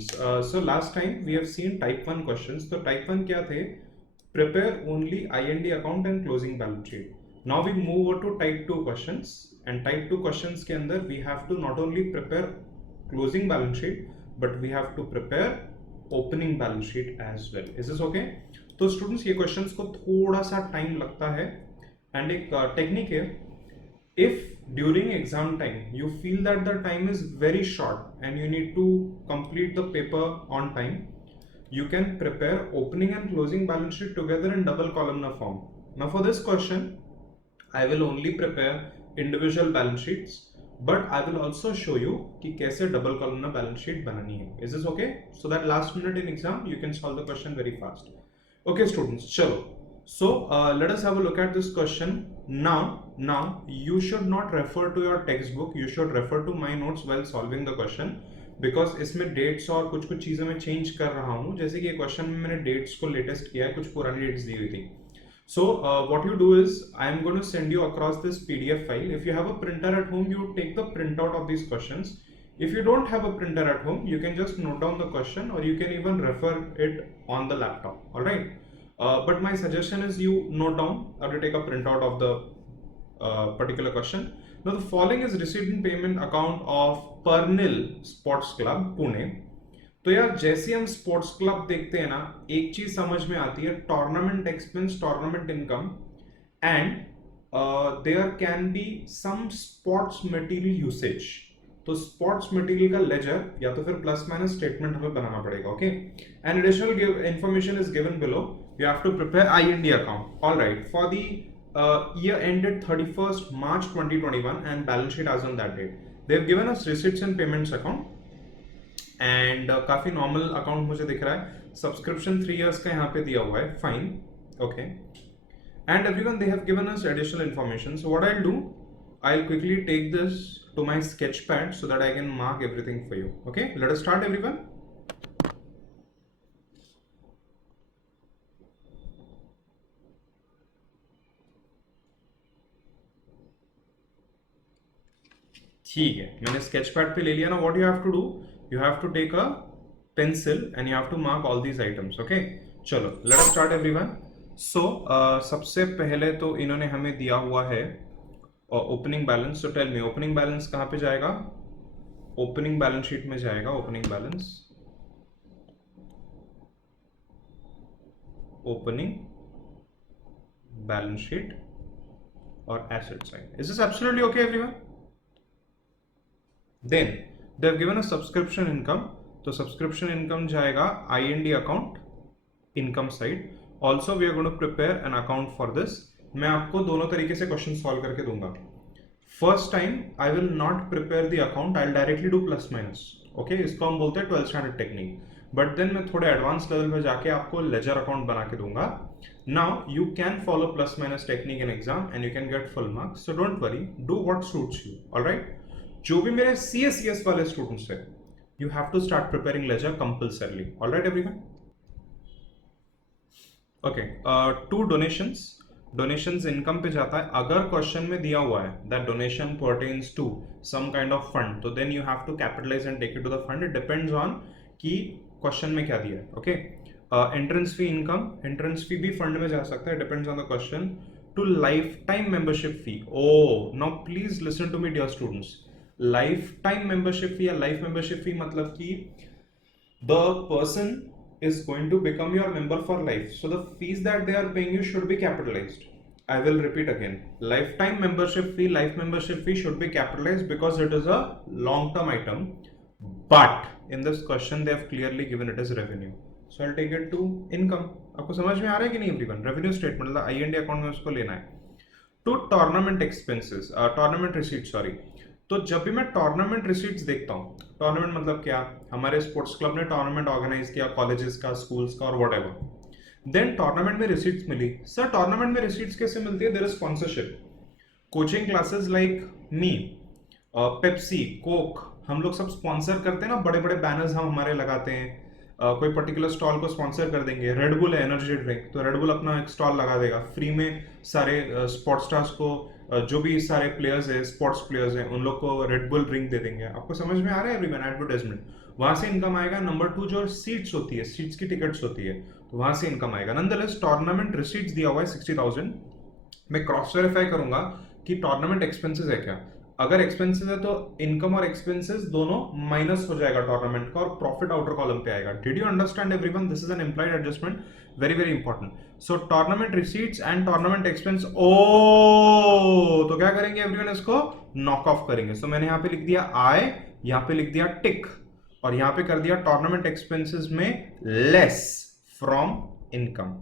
So last time we have seen type 1 questions. So type 1 क्या थे? Prepare only IND account and closing balance sheet. Now we move over to type 2 questions. And type 2 questions के अंदर we have to not only prepare closing balance sheet, but we have to prepare opening balance sheet as well. Is this okay? तो students ये questions को थोड़ा सा time लगता है. And एक technique है. If during exam time you feel that the time is very short and you need to complete the paper on time, you can prepare opening and closing balance sheet together in double columnar form. Now for this question I will only prepare individual balance sheets, but I will also show you कि कैसे double columnar balance sheet बनानी है. Is this okay? So that last minute in exam you can solve the question very fast. Okay students, चलो. So let us have a look at this question. Now you should not refer to your textbook, you should refer to my notes while solving the question, because इसमें dates और कुछ चीज़ें मैं change कर रहा हूँ. जैसे कि ये question में मैंने dates को latest किया है, कुछ पुरानी dates दी हुई थी. So what you do is I am going to send you across this PDF file. If you have a printer at home, you take the printout of these questions. If you don't have a printer at home, you can just note down the question, or you can even refer it on the laptop. All right. But my suggestion is you note down or you take a printout of the particular question. Now the following is receipt and payment account of Pernil Sports Club Pune. तो यार जैसे हम sports club देखते हैं ना, एक चीज समझ में आती है, tournament expense, tournament income, and there can be some sports material usage. तो स्पोर्ट्स मटेरियल का लेजर या तो फिर प्लस माइनस स्टेटमेंट हमें बनाना पड़ेगा. Okay, and additional information is given below. You have to prepare IND account. All right. For the year ended 31st March 2021 and balance sheet as on that date, they have given us receipts and payments account. And काफी normal account मुझे दिख रहा है. Subscription 3 years का यहाँ पे दिया हुआ है. Fine. Okay. And everyone, they have given us additional information. So what I'll do, I'll quickly take this to my sketchpad so that I can mark everything for you. Okay. Let us start, everyone. ठीक है, मैंने sketch pad पे ले लिया ना. What you have to do, you have to take a pencil and you have to mark all these items. Okay, चलो let us start everyone. So सबसे पहले तो इन्होंने हमें दिया हुआ है opening balance. So tell me, opening balance कहाँ पे जाएगा? ओपनिंग बैलेंस शीट में जाएगा. Opening balance, opening balance sheet और asset side. Is this absolutely okay everyone? Then they have given a subscription income. तो subscription income जाएगा IND account, income side. Also we are going to prepare an account for this. मैं आपको दोनों तरीके से question solve करके दूंगा. First time I will not prepare the account, I will directly do plus minus. Okay, इसको हम बोलते हैं 12th standard technique. But then मैं थोड़े एडवांस लेवल पे जाके आपको लेजर अकाउंट बना के दूंगा. Now you can follow plus minus technique in exam and you can get full marks. So don't worry, do what suits you. Alright, जो भी मेरे CSCS वाले स्टूडेंट्स हैं, you have to start preparing ledger compulsorily. Alright everyone? Okay, to donations income पे जाता है. अगर question में दिया हुआ है that donation pertains to some kind of fund, तो then you have to capitalise and take it to the fund. It depends on कि क्वेश्चन में क्या दिया है. Okay, entrance fee income, entrance fee भी फंड में जा सकता है, depends on the question. To life time membership fee. Oh now please listen to me dear students. Life time membership fee या लाइफ मेंबरशिप फी मतलब कि the person is going to become your member for life, so the fees that they are paying you should be capitalized. I will repeat again, lifetime membership fee, life membership fee should be capitalized because it is a long term item, but in this question they have clearly given it as revenue, so I'll take it to income. आपको समझ में आ रहा है कि नहीं everyone? Revenue statement मतलब IND account में उसको लेना है. To tournament expenses, tournament receipt, sorry. तो जब भी मैं टूर्नामेंट रिसीट्स देखता हूँ, टूर्नामेंट मतलब क्या, हमारे स्पोर्ट्स क्लब ने टूर्नामेंट ऑर्गेनाइज किया, कॉलेजेस का, स्कूल्स का और व्हाटएवर. देन टूर्नामेंट में रिसीट्स मिली. सर टूर्नामेंट में रिसीट्स कैसे मिलती है? There is sponsorship. Coaching classes like me, Pepsi, Coke, हम लोग सब स्पॉन्सर करते हैं ना. बड़े बड़े बैनर्स हम हमारे लगाते हैं. कोई पर्टिकुलर स्टॉल को स्पॉन्सर कर देंगे. रेडबुल है एनर्जी ड्रिंक, तो रेडबुल अपना एक स्टॉल लगा देगा फ्री में. सारे स्पोर्ट्स स्टार्स को, जो भी सारे प्लेयर्स हैं, स्पोर्ट्स प्लेयर्स हैं, उन लोग को रेडबुल ड्रिंक दे देंगे. आपको समझ में आ रहा है एवरीवन? एडवर्टाइजमेंट. वहां से इनकम आएगा। नंबर 2 जो सीट्स होती है, सीट्स की टिकट्स होती है, तो वहां से इनकम आएगा। नॉनदलेस टूर्नामेंट रिसीट्स दिया हुआ है 60,000। मैं क्रॉस वेरीफाई करूंगा कि टूर्नामेंट एक्सपेंसेस है क्या। अगर एक्सपेंसेस है तो इनकम और एक्सपेंसेस दोनों माइनस हो जाएगा टूर्नामेंट का और प्रॉफिट आउटर कॉलम पे आएगा। Did you understand everyone? This is an implied adjustment, very very important. So tournament receipts and tournament expense, ओ तो क्या करेंगे एवरीवन, इसको नॉक ऑफ करेंगे। सो मैंने यहां पे लिख दिया आई, यहां पे लिख दिया टिक, और यहां पे कर दिया टूर्नामेंट एक्सपेंसेस में लेस फ्रॉम इनकम।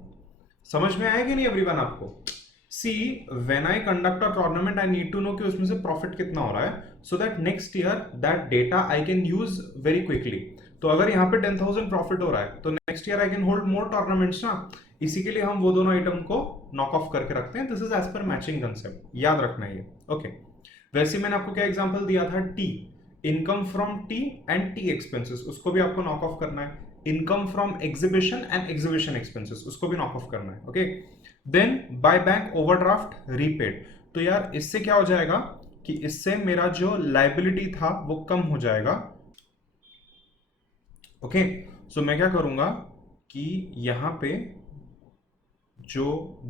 समझ में आया कि नहीं एवरीवन आपको? See when I conduct a tournament I need to know कि उसमें से प्रॉफिट कितना हो रहा है, so that next year that data I can use very quickly. तो अगर यहाँ पे 10,000 प्रॉफिट हो रहा है तो next year I can hold more tournaments ना। इसी के लिए हम वो दोनों आइटम को नॉक ऑफ करके रखते हैं। This is as per matching concept, याद रखना है ये। ओके, वैसे मैंने आपको क्या एग्जांपल दिया था, tea, income from tea and tea expenses, उसको भी आपको नॉक ऑफ करना है। Income from exhibition and exhibition expenses, उसको भी नॉक ऑफ करना है। Okay, then by bank overdraft repaid. तो यार इससे क्या हो जाएगा कि इससे मेरा जो लाइबिलिटी था वो कम हो जाएगा। ओके, सो मैं क्या करूंगा कि यहां पे जो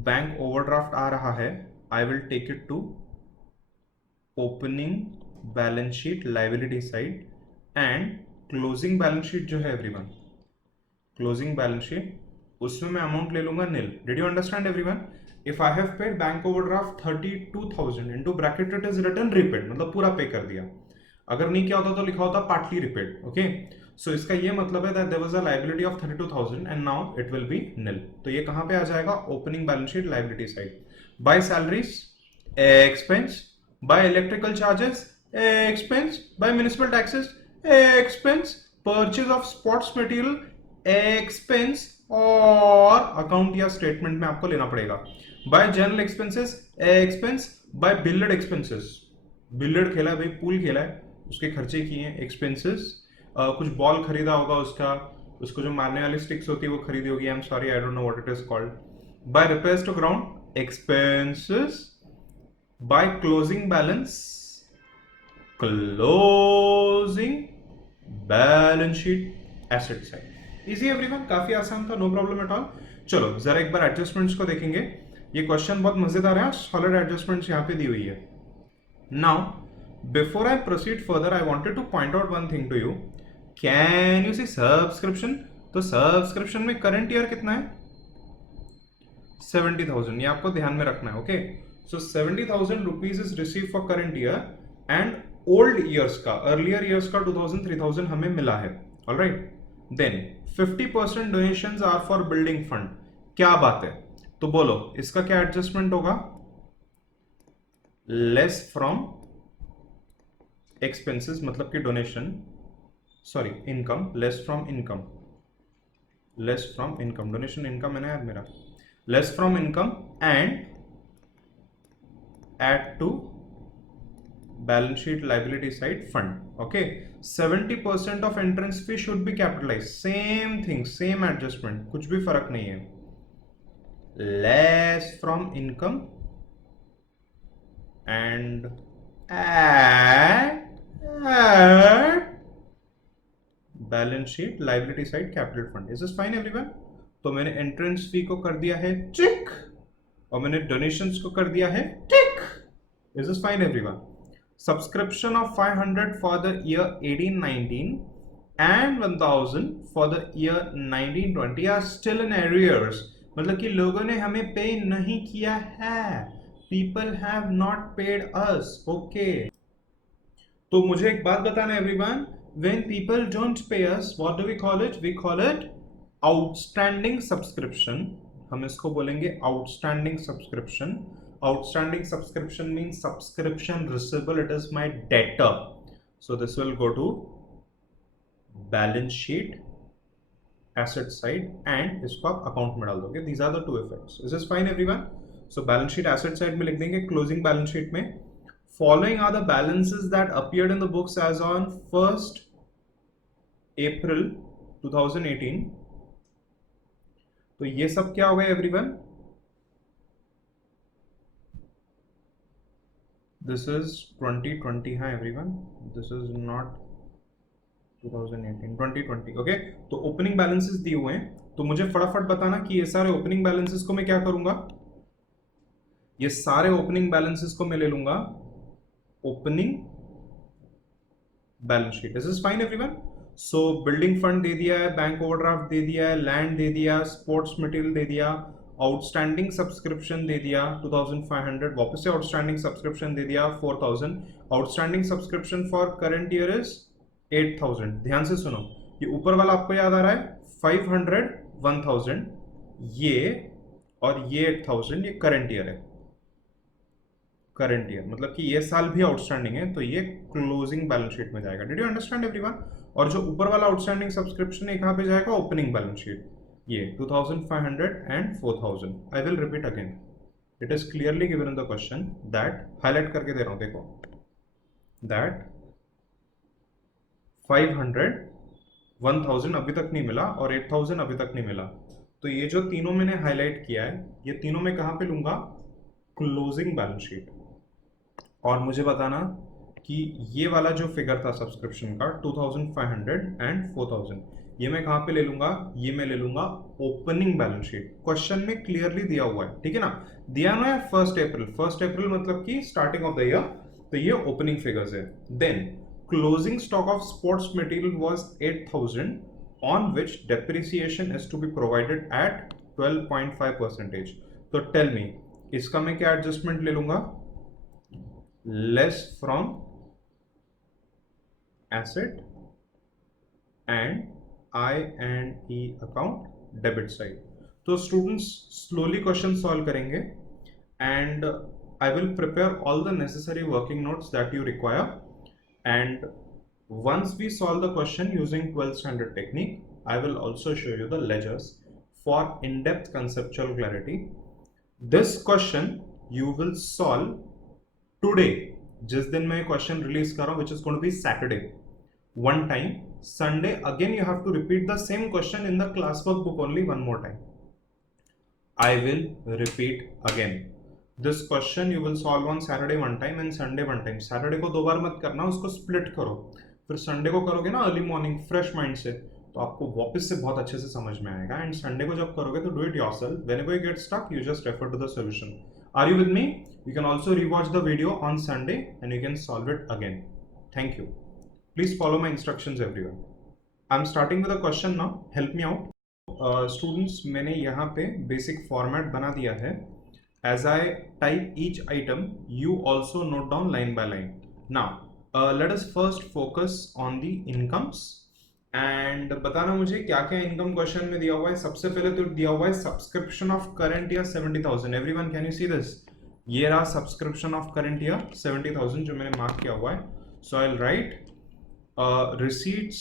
बैंक ओवरड्राफ्ट आ रहा है I will take it to opening balance sheet liability side, and closing balance sheet जो है एवरीवन, क्लोजिंग बैलेंस शीट, उसमें मैं अमाउंट ले लूंगा nil. Did you understand everyone? If I have paid bank overdraft 32,000 into bracket it is written repaid, मतलब पूरा पे कर दिया। अगर नहीं किया होता तो लिखा होता पार्टली रिपेड। ओके, सो इसका ये मतलब है that there was a liability of 32,000 and now it will be nil. तो ये कहां पे आ जाएगा? Opening balance sheet liability side. By salaries expense, by electrical charges expense, by municipal taxes expense, purchase of sports material expense, और account या statement में आपको लेना पड़ेगा। By general expenses expense, by build expenses, build खेला है भाई, pool खेला है, उसके खर्चे किए हैं, एक्सपेंसेस। कुछ बॉल खरीदा होगा उसका, उसको जो मारने वाली स्टिक्स होती है वो खरीदी होगी, I am sorry I don't know what it is called. By repairs to ground expenses, by closing balance, closing balance sheet asset side. Easy everyone, काफी आसान था, नो प्रॉब्लम एट ऑल। चलो जरा एक बार एडजस्टमेंट्स को देखेंगे। ये क्वेश्चन बहुत मजेदार है, सॉलिड एडजस्टमेंट्स यहाँ पे दी हुई है। Now before I proceed further I wanted to point out one thing to you. Can you see subscription? तो सब्सक्रिप्शन में करंट ईयर कितना है? 70,000, ये आपको ध्यान में रखना है। Okay, so 70,000 rupees is receive for current year, and old years का, अर्लियर ईयर्स का 2,000 3,000 हमें मिला है। Alright, then 50% donations are for building fund. क्या बात है, तो बोलो इसका क्या एडजस्टमेंट होगा? लेस फ्रॉम एक्सपेंसेस, मतलब कि donation, sorry income, less from income, less from income, donation income है ना यार मेरा, less from income and add to balance sheet liability side fund. Okay, 70% of entrance fee should be capitalized. Same thing, same adjustment, कुछ भी फर्क नहीं है। Less from income and add balance sheet liability side capital fund. Is this fine everyone? तो मैंने entrance fee को कर दिया है टिक, और मैंने डोनेशंस को कर दिया है टिक। Is this fine everyone? Subscription of 500 for the year 1819 and 1,000 for the year 1920 are still in arrears. मतलब कि लोगों ने हमें पे नहीं किया है। People have not paid us. Okay. तो मुझे एक बात बताना everyone, when people don't pay us, what do we call it? We call it outstanding subscription. हम इसको बोलेंगे outstanding subscription. Outstanding subscription means subscription receivable, it is my debtor. So this will go to balance sheet asset side and इसको आप account में डाल दोगे. These are the two effects. Is this fine everyone? So balance sheet asset side में लिख देंगे, closing balance sheet में following are the balances that appeared in the books as on 1st April 2018. तो ये सब क्या हो गया एवरीवन? This is 2020 है everyone. This is not 2018 2020 okay. तो ओपनिंग बैलेंसेस दिए हुए हैं, तो मुझे फटाफट बताना कि ये सारे ओपनिंग बैलेंसेस को मैं क्या करूंगा, ये सारे ओपनिंग बैलेंसेस को मैं ले लूंगा opening balance sheet. This is fine everyone. So building fund दे दिया है, बैंक ओवरड्राफ्ट दे दिया है, लैंड दे दिया, स्पोर्ट्स मटेरियल दे दिया, आउटस्टैंडिंग सब्सक्रिप्शन दे दिया 2500, वापस से आउटस्टैंडिंग सब्सक्रिप्शन दे दिया 4000, outstanding subscription for current year is 8000। ध्यान से सुनो, ये ऊपर वाला आपको याद आ रहा है 500 1000 ये, और ये 8000 ये करंट ईयर है। करंट ईयर मतलब कि ये साल भी आउटस्टैंडिंग है, तो ये क्लोजिंग बैलेंस शीट में जाएगा। Did you understand everyone? और जो ऊपर वाला आउटस्टैंडिंग सब्सक्रिप्शन है कहां पे जाएगा, ओपनिंग बैलेंस शीट। ये 2500 and 4000। I will repeat again, it is clearly given in the question that, highlight करके दे रहा हूं देखो, दैट 500 1000 अभी तक नहीं मिला और 8000 अभी तक नहीं मिला। तो ये जो तीनों मैंने हाईलाइट किया है, ये तीनों मैं कहां पे लूंगा, क्लोजिंग बैलेंस शीट। और मुझे बताना कि ये वाला जो फिगर था सब्सक्रिप्शन का 2500 एंड 4000, ये मैं कहां पे ले लूंगा, ये मैं ले लूंगा ओपनिंग बैलेंस शीट। क्वेश्चन में क्लियरली दिया हुआ है, ठीक है ना, दिया ना है 1 अप्रैल, 1 अप्रैल मतलब कि स्टार्टिंग ऑफ द ईयर, तो ये ओपनिंग फिगर्स है। Then closing stock of sports material was 8000 on which depreciation is to be provided at 12.5%. तो टेल मी, इसका मैं क्या एडजस्टमेंट ले लूंगा, less from asset and I&E account debit side. तो स्टूडेंट्स स्लोली क्वेश्चन सॉल्व करेंगे and I will prepare all the necessary working notes that you require, and once we solve the question using 12th standard technique, I will also show you the ledgers for in-depth conceptual clarity. This question you will solve today, जिस दिन मैं question release कर रहा हूं, which is going to be Saturday, one time. Sunday again you have to repeat the same question in the classwork book only one more time. I will repeat again. This question you will solve on Saturday one time and Sunday one time. Saturday को दो बार मत करना, उसको split करो, फिर Sunday को करोगे ना अर्ली मॉर्निंग फ्रेश माइंड से, तो आपको वापस से बहुत अच्छे से समझ में आएगा। एंड संडे को जब करोगे तो do it yourself, whenever you get stuck you just refer to the solution. Are you with me? You can also rewatch the video on Sunday and you can solve it again. Thank you. Please follow my instructions everyone. I am starting with a question now, help me out. Students मैंने यहाँ पे basic format बना दिया है। As I type each item you also note down line by line. Now let us first focus on the incomes and बताना मुझे क्या क्या इनकम क्वेश्चन में दिया हुआ है। सबसे पहले तो दिया हुआ है subscription of current year 70,000। Everyone can you see this? ये रहा सब्सक्रिप्शन ऑफ करंट ईयर 70,000 जो मैंने मार्क किया हुआ है। So I will right receipts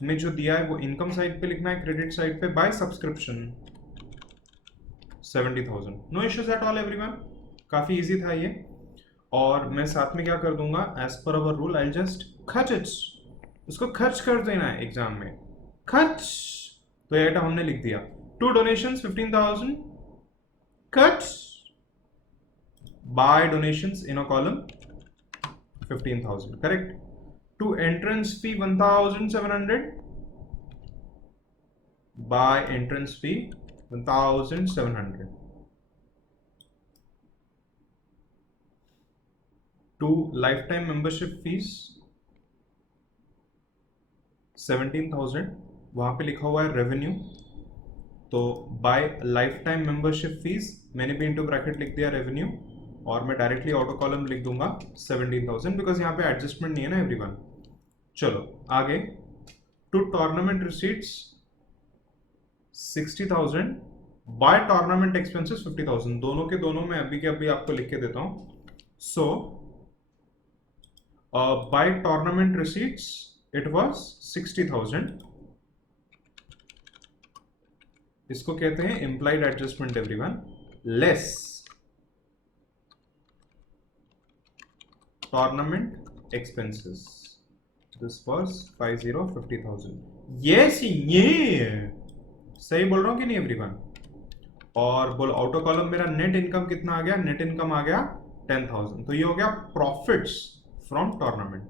में जो दिया है वो इनकम साइड पे लिखना है, क्रेडिट साइड पे by subscription 70,000। No issues at all everyone, काफी इजी था ये। और मैं साथ में क्या कर दूंगा, as per our rule I just खर्च इट्स, उसको खर्च कर देना है एग्जाम में, खर्च। तो ये आइटम हमने लिख दिया। 2 डोनेशंस 15,000 खर्च, by donations in a column 15,000 correct. 2 entrance fee 1,700 by entrance fee 1,700। 2 lifetime membership fees 17,000, वहां पे लिखा हुआ है रेवेन्यू, तो bye life time membership fees मैंने भी इंटू ब्रैकेट लिख दिया रेवेन्यू, और मैं डायरेक्टली ऑटो कॉलम लिख दूंगा 17,000 बिकॉज यहाँ पे एडजस्टमेंट नहीं है ना एवरीवन। चलो आगे। 2 tournament receipts 60,000 by tournament expenses 50,000। दोनों के दोनों मैं अभी के अभी आपको लिख के देता हूं। सो by tournament receipts it was 60,000। इसको कहते हैं implied adjustment everyone, less tournament expenses, this was 50,000। yes ये सही बोल रहा हूं कि नहीं एवरीवन? और बोलो ऑटो कॉलम मेरा नेट इनकम कितना आ गया, नेट इनकम आ गया 10,000। तो ये हो गया profits from tournament.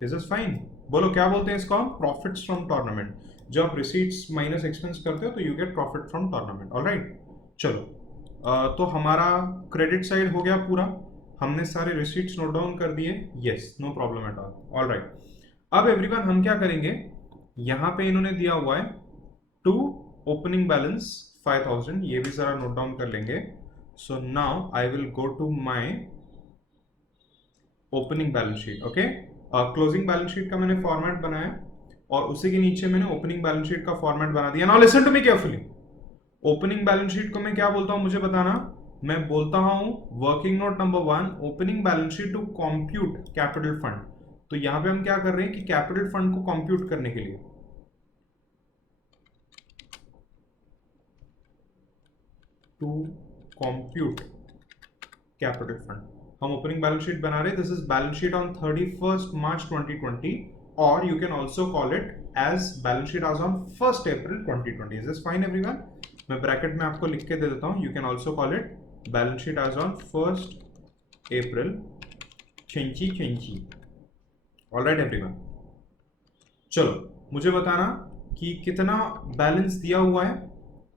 This is fine. बोलो क्या बोलते हैं इसको हम? Profits from tournament. जब आप रिसीट्स माइनस एक्सपेंस करते हो तो you get profit from tournament. Alright, चलो तो हमारा क्रेडिट साइड हो गया पूरा, हमने सारे रिसीट्स नोट डाउन कर दिए। Yes, no problem at all. Alright, अब एवरीवन हम क्या करेंगे, यहां पे इन्होंने दिया हुआ है टू ओपनिंग बैलेंस 5000, ये भी जरा नोट डाउन कर लेंगे। So now I will go to my opening balance sheet. Okay, closing balance sheet का मैंने फॉर्मेट बनाया और उसी के नीचे मैंने ओपनिंग बैलेंस शीट का फॉर्मेट बना दिया। Now listen to me carefully. Opening balance sheet को मैं क्या बोलता हूं मुझे बताना। मैं बोलता हूं working note number 1, opening balance sheet to compute capital fund. तो यहां पे हम क्या कर रहे हैं कि कैपिटल फंड को कंप्यूट करने के लिए टू कंप्यूट कैपिटल फंड हम ओपनिंग बैलेंस शीट बना रहे हैं। This is balance sheet on 31st March 2020 और you can also call it as balance sheet as on 1st April 2020। Is this fine everyone? मैं bracket में आपको लिख के दे देता हूं, you can also call it balance sheet as on 1st April 2020। Alright everyone, चलो मुझे बताना कि कितना बैलेंस दिया हुआ है।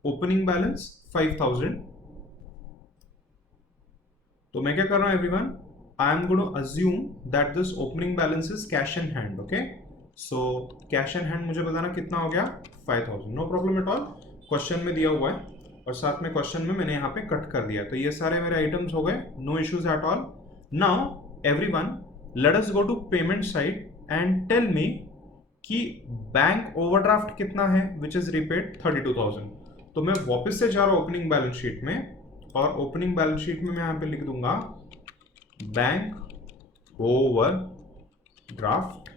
Opening balance 5000। तो मैं क्या कर रहा हूं everyone, I am going to assume that this opening balance is cash in hand. Okay, so cash in hand मुझे बताना कितना हो गया, 5000। No problem at all, question में दिया हुआ है और साथ में क्वेश्चन में मैंने यहाँ पे कट कर दिया। तो ये सारे मेरे आइटम्स हो गए, no issues at all. Now everyone let us go to payment side and tell me कि बैंक ओवरड्राफ्ट कितना है विच इज रिपेड 32,000। तो मैं वापस से जा रहा हूं ओपनिंग बैलेंस शीट में और ओपनिंग बैलेंस शीट में मैं यहां पे लिख दूंगा bank overdraft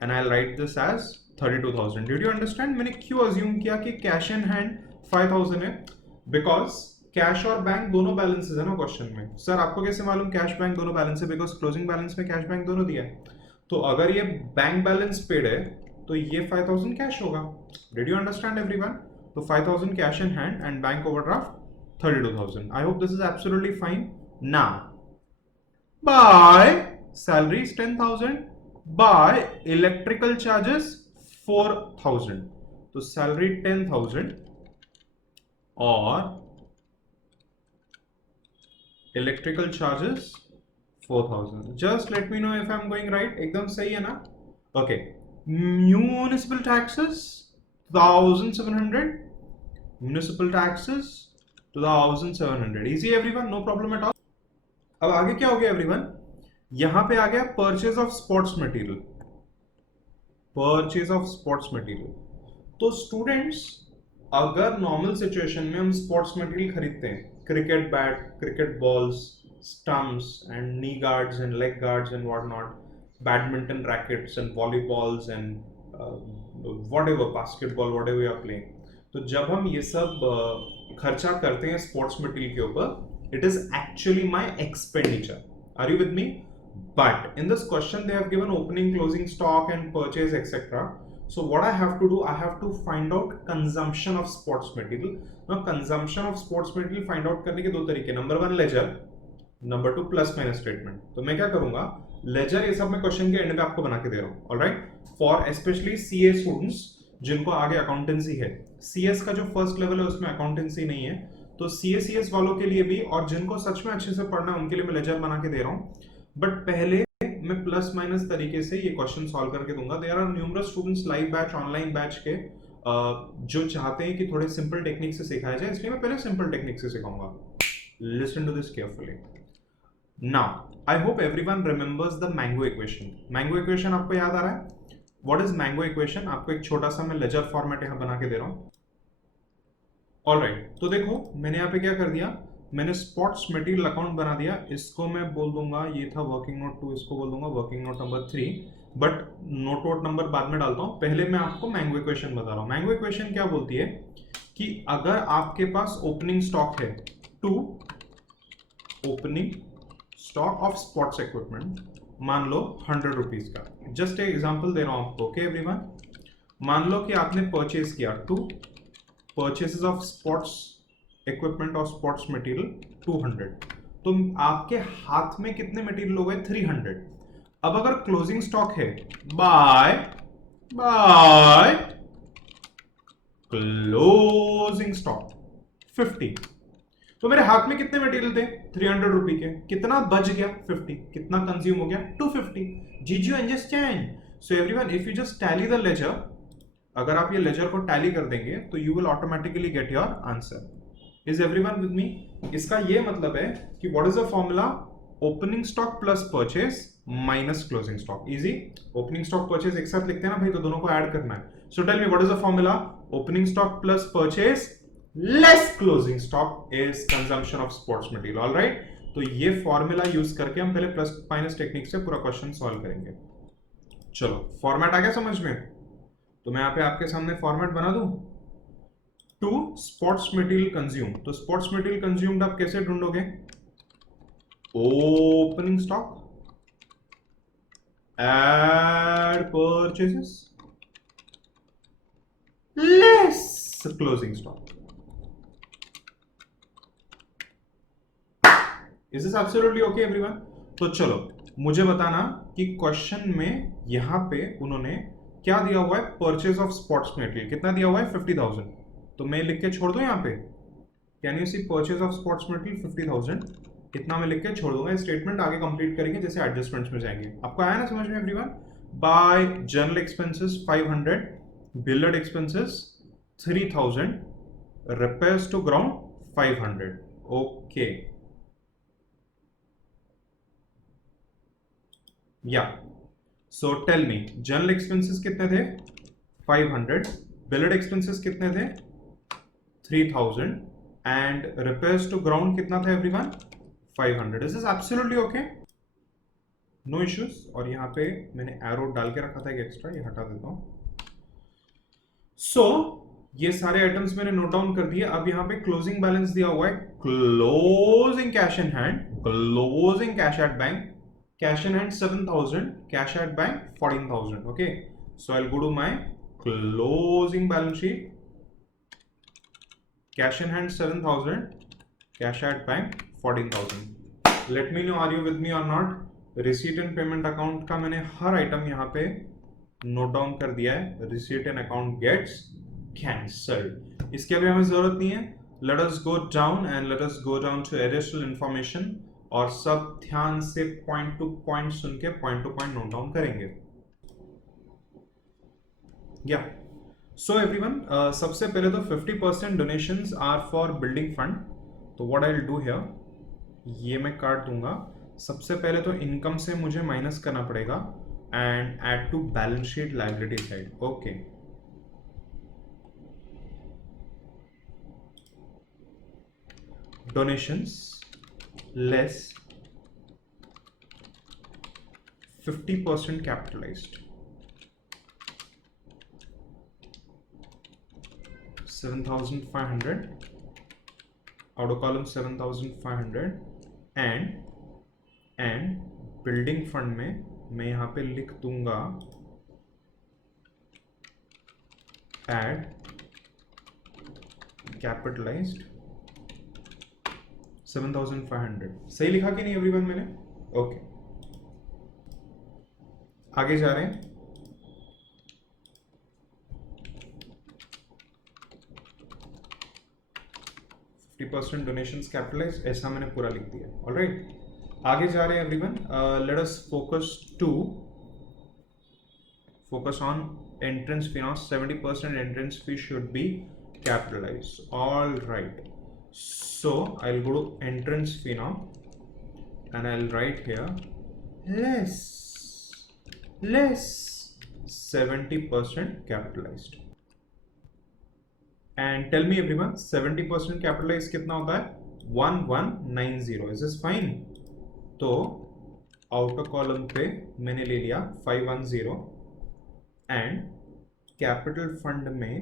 and I write this as 32,000। Did you understand मैंने क्यों अज्यूम किया कि कैश इन हैंड 5000 है? बिकॉज कैश और बैंक दोनों बैलेंसेस है ना क्वेश्चन में। सर आपको कैसे मालूम कैश बैंक दोनों बैलेंस है? बिकॉज क्लोजिंग बैलेंस में कैश बैंक दोनों दिया है। तो अगर ये बैंक बैलेंस पेड है तो ये 5000 कैश होगा। Did you understand everyone? तो 5000 cash in hand and bank overdraft 32,000. I hope this is absolutely fine. Now, by salary is 10,000, by electrical charges 4,000. तो salary 10,000 और electrical charges 4,000. Just let me know if I'm going right. एकदम सही है ना? Okay. Municipal taxes 1,700. Municipal taxes 2,700. Easy everyone, no problem at all. अब आगे क्या हो गया एवरीवन, यहां पे आ गया purchase of sports material. Purchase of sports material, तो स्टूडेंट्स अगर नॉर्मल सिचुएशन में हम स्पोर्ट्स मटेरियल खरीदते हैं, cricket bat, cricket balls, stumps and knee guards and leg guards and what not, badminton rackets and volleyballs and whatever, basketball, whatever you are playing, तो जब हम ये सब खर्चा करते हैं स्पोर्ट्स मटेरियल के ऊपर, it is actually my expenditure. Are you with me? But in this question they have given opening, closing stock and purchase etcetera. So what I have to do, I have to find out consumption of sports material. Now consumption of sports material find out करने के दो तरीके, number 1 ledger, number 2 plus minus statement. तो मैं क्या करूंगा, laser ये सब मैं क्वेश्चन के एंड में आपको बना के दे रहा हूँ. Alright, for specially CA students जिनको आगे अकाउंटेंसी है, सीएस का जो फर्स्ट लेवल है उसमें अकाउंटेंसी नहीं है, तो सीएस वालों के लिए भी और जिनको सच में अच्छे से पढ़ना है उनके लिए मैं लेजर बना के दे रहा हूँ. बट पहले मैं प्लस माइनस तरीके से ये क्वेश्चन सॉल्व करके दूंगा. There are numerous students live batch, online batch के जो चाहते हैं कि थोड़े सिंपल टेक्निक से सिखाया जाए, इसलिए मैं पहले सिंपल टेक्निक से सिखाऊंगा. Listen to this carefully. Now I hope everyone remembers the mango equation. Mango equation आपको याद आ रहा है? What is mango equation? आपको एक छोटा सा मैं लेजर फॉर्मेट यहां बना के दे रहा हूं. ऑलराइट, तो देखो मैंने यहाँ पे क्या कर दिया, मैंने स्पोर्ट्स मटेरियल अकाउंट बना दिया. इसको मैं बोल दूंगा, ये था वर्किंग नोट 2, इसको बोल दूंगा working note number 3. But note number बाद में डालता हूँ, पहले मैं आपको मैंगो इक्वेशन बता रहा हूँ. मैंगो इक्वेशन क्या बोलती है कि अगर आपके पास ओपनिंग स्टॉक है, to opening stock of sports equipment, मान लो 100 रुपीज का. जस्ट एक एग्जाम्पल दे रहा हूँ आपको. ओके एवरीवन, मान लो कि आपने परचेज किया, to purchases of sports equipment और स्पोर्ट्स मटेरियल 200, तो आपके हाथ में कितने मटेरियल हो गए? 300. अब अगर क्लोजिंग स्टॉक है बाय क्लोजिंग स्टॉक 50, तो मेरे हाथ में कितने मटेरियल थे 300 रुपए के, कितना बच गया 50, कितना कंज्यूम हो गया 250. Did you understand? So everyone, if you just tally the ledger, अगर आप ये लेजर को टैली कर देंगे तो you will automatically get your answer. Is everyone with me? इसका ये मतलब है कि what is the formula? Opening stock plus purchase minus closing stock. Easy. Opening stock purchase एक साथ लिखते हैं ना भाई, तो दोनों को ऐड करना है. So tell me what is the formula? Opening stock plus purchase less closing stock is consumption of sports material. Alright, तो ये फॉर्मूला यूज करके हम पहले प्लस माइनस टेक्निक से पूरा क्वेश्चन सॉल्व करेंगे. चलो, फॉर्मेट आ गया समझ में? तो मैं यहाँ पे आपके सामने फॉर्मेट बना दूं. टू स्पोर्ट्स मटेरियल कंज्यूम, तो स्पोर्ट्स मटेरियल कंज्यूम्ड आप कैसे ढूंढोगे? Opening stock add purchases less closing stock. Is this absolutely okay everyone? तो चलो मुझे बताना कि क्वेश्चन में यहां पे उन्होंने क्या दिया हुआ है? परचेज ऑफ स्पोर्ट्स मटेरियल कितना दिया हुआ है? 50,000. तो मैं लिख के छोड़ दूं यहाँ पे. Can you see purchase of sports material 50,000, इतना मैं लिख के छोड़ दूंगा. स्टेटमेंट आगे कंप्लीट करेंगे जैसे एडजस्टमेंट्स में जाएंगे. आपको आया ना समझ में everyone? By general expenses 500, build expenses 3,000, repairs to ground 500. Okay yeah so tell me, general expenses कितने थे? 500. बिल्ड एक्सपेंसेस कितने थे? 3,000. एंड रिपेयर्स टू ग्राउंड कितना था everyone? 500. Is this absolutely okay? No issues. और यहाँ पे मैंने एरो डाल के रखा था एक एक्स्ट्रा, ये हटा देता हूं. सो ये सारे आइटम्स मैंने नोट डाउन कर दिए. अब यहाँ पे क्लोजिंग बैलेंस दिया हुआ है. Closing cash in hand, closing cash at bank. Cash in hand 7,000, cash at bank 14,000. Okay, so I'll go to my closing balance sheet. Cash in hand 7,000, cash at bank 14,000. Let me know, are you with me or not? Receipt and payment account का मैंने हर item यहाँ पे note down कर दिया है. Receipt and account gets cancelled. इसकी अभी हमें जरूरत नहीं है. Let us go down and let us go down to additional information. और सब ध्यान से पॉइंट टू पॉइंट सुन के point to point note down करेंगे. या सो एवरीवन, सबसे पहले तो 50% donations are for building fund. तो what I will do here, ये मैं काट दूंगा. सबसे पहले तो इनकम से मुझे माइनस करना पड़ेगा and add to balance sheet liability side. Okay, donations less 50% capitalized, 7,500 outer column 7,500 and building fund में मैं यहाँ पे लिख दूंगा add capitalized 7,500. सही लिखा कि नहीं एवरीवन मैंने? ओके, आगे जा रहे हैं. %50 डोनेशंस कैपिटलाइज, ऐसा मैंने पूरा लिख दिया. ऑलराइट, आगे जा रहे हैं everyone. Let us focus on entrance fee. Now 70% entrance fee should be capitalised. Alright, so I'll go to entrance fee now and I'll write here less 70% capitalized. and tell me everyone, 70% capitalized कितना होता है? 1190. is this fine? तो outer column पे मैंने ले लिया 510 and capital fund में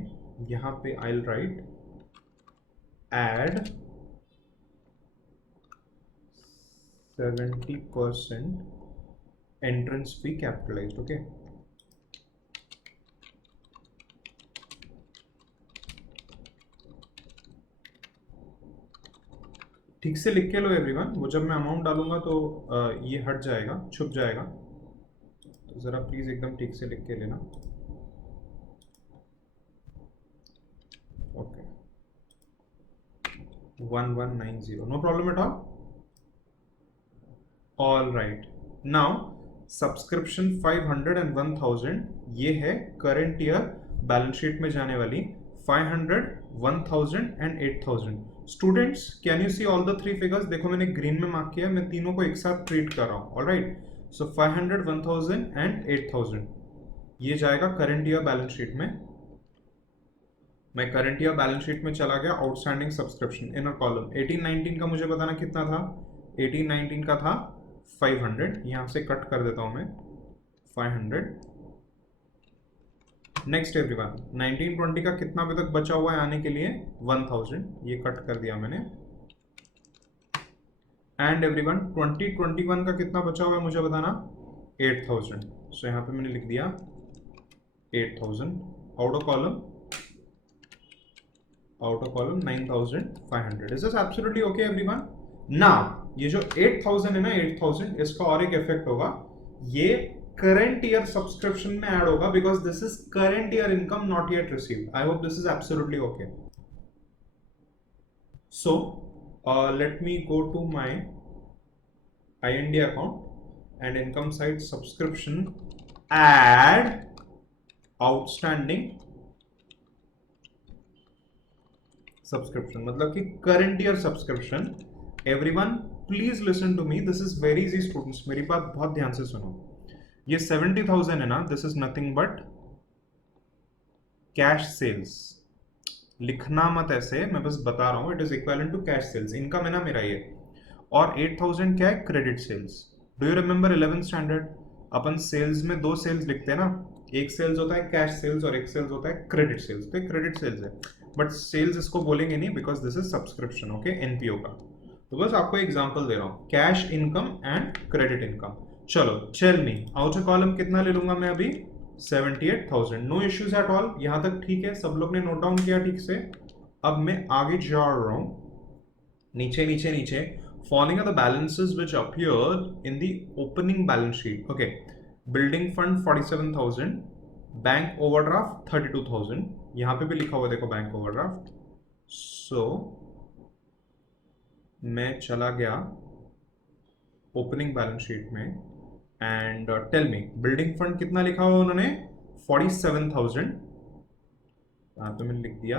यहाँ पे I'll write add 70% entrance fee capitalized. Okay, ठीक से लिख के लो एवरीवन. वो जब मैं अमाउंट डालूंगा तो ये हट जाएगा, छुप जाएगा. जरा प्लीज एकदम ठीक से लिख के लेना। Okay 1190, no problem at all right. Now subscription 500 and 1000 ये है करंट ईयर बैलेंस शीट में जाने वाली 500, 1000 and 8000। Students can you see all the three figures? देखो मैंने ग्रीन में मार्क किया, मैं तीनों को एक साथ ट्रीट कर रहा हूं। ऑलराइट, सो 500, 1000 एंड 8000 ये जाएगा करंट ईयर बैलेंस शीट में। मैं करंट ईयर बैलेंस शीट में चला गया, आउटस्टैंडिंग सब्सक्रिप्शन इनर कॉलम 18-19 का मुझे बताना कितना था। 18-19 का था 500, यहां से कट कर देता हूं मैं 500। नेक्स्ट एवरीवन 19-20 का कितना अभी तक बचा हुआ है आने के लिए? 1000, ये कट कर दिया मैंने। एंड एवरीवन 20-21 का कितना बचा हुआ है मुझे बताना? 8000। सो यहां पे मैंने लिख दिया 8000। Out of column 9500। Is this absolutely okay everyone? Now ये जो 8000 है ना, 8000 इसका और एक इफेक्ट होगा, ये करंट ईयर सब्सक्रिप्शन में ऐड होगा because this is current year income not yet received. I hope this is absolutely okay. So let me go to my IND account and income side subscription, add outstanding subscription, मतलब कि current year subscription। Everyone please listen to me, this is very easy students, मेरी बात बहुत ध्यान से सुनो। ये 70,000 है ना, this is nothing but cash sales। लिखना मत ऐसे, मैं बस बता रहा हूँ, it is equivalent to cash sales। इनकम है ना मेरा ये, और 8000 क्या है? Credit sales. Do you remember 11th standard? अपन सेल्स में दो सेल्स लिखते हैं ना, एक सेल्स होता है कैश सेल्स और एक सेल्स होता है क्रेडिट सेल्स। तो क्रेडिट सेल्स है, बट सेल्स इसको बोलेंगे नहीं because this is subscription, okay, NPO का। तो बस आपको एग्जांपल दे रहा हूं, cash income and credit income. चलो टेल मी, आउटर कॉलम कितना ले लूंगा मैं अभी? 78,000। नो इश्यूज एट ऑल, यहां तक ठीक है, सब लोग ने नोट डाउन किया ठीक से। अब मैं आगे जा रहा हूं, नीचे नीचे नीचे, falling are the balances which appeared in the opening balance sheet. Okay, building fund 47,000, bank overdraft 32,000, यहां पे भी लिखा हुआ देखो बैंक ओवरड्राफ्ट। सो मैं चला गया ओपनिंग बैलेंस शीट में and tell me building fund कितना लिखा हुआ उन्होंने? 47,000, यहां पे मैंने लिख दिया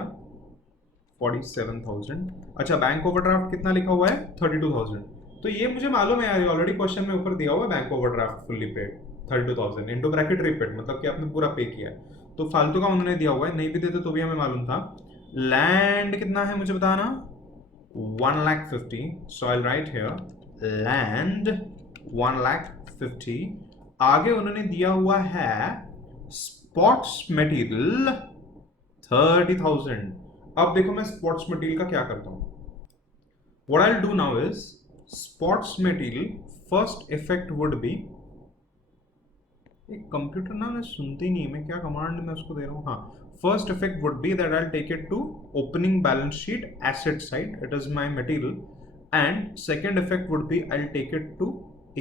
47,000। अच्छा, बैंक ओवरड्राफ्ट कितना लिखा हुआ है? 32,000। तो ये मुझे मालूम है यार, ऑलरेडी क्वेश्चन में ऊपर दिया हुआ है bank overdraft fully paid 32,000 into bracket repaid, मतलब कि आपने पूरा पे किया है। तो फालतू का उन्होंने दिया हुआ है, नहीं भी देते तो भी हमें मालूम था। लैंड कितना है मुझे बताना? 1,50,000। सो आई राइट हियर लैंड 1,50,000। आगे उन्होंने दिया हुआ है स्पोर्ट्स मटेरियल 30,000। अब देखो मैं स्पोर्ट्स मटेरियल का क्या करता हूं। What I'll do now is sports material first effect would be, एक कंप्यूटर ना मैं सुनती नहीं, मैं क्या कमांड में उसको दे रहा हूँ। हाँ, first effect would be that I'll take it to opening balance sheet asset side, it is my material, and second effect would be I'll take it to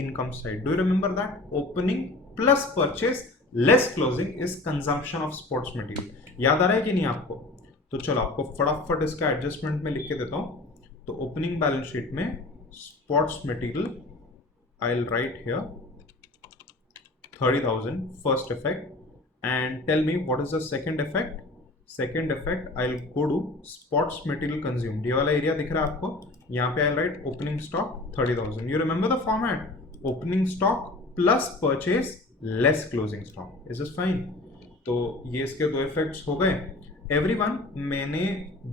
income side. Do you remember that? Opening plus purchase less closing is consumption of sports material. याद आ रहा है कि नहीं आपको? तो चलो आपको फटाफट इसका एडजस्टमेंट में लिख के देता हूं। तो ओपनिंग बैलेंस शीट में sports material I will write here 30,000 first effect, and tell me what is the second effect? Second effect I will go to sports material consumed, ये वाला एरिया दिख रहा है आपको, यहाँ पे I will write opening stock 30,000। You remember the format, opening stock plus purchase less closing stock. Is this fine? तो ये इसके दो इफेक्ट्स हो गए। एवरीवन, मैंने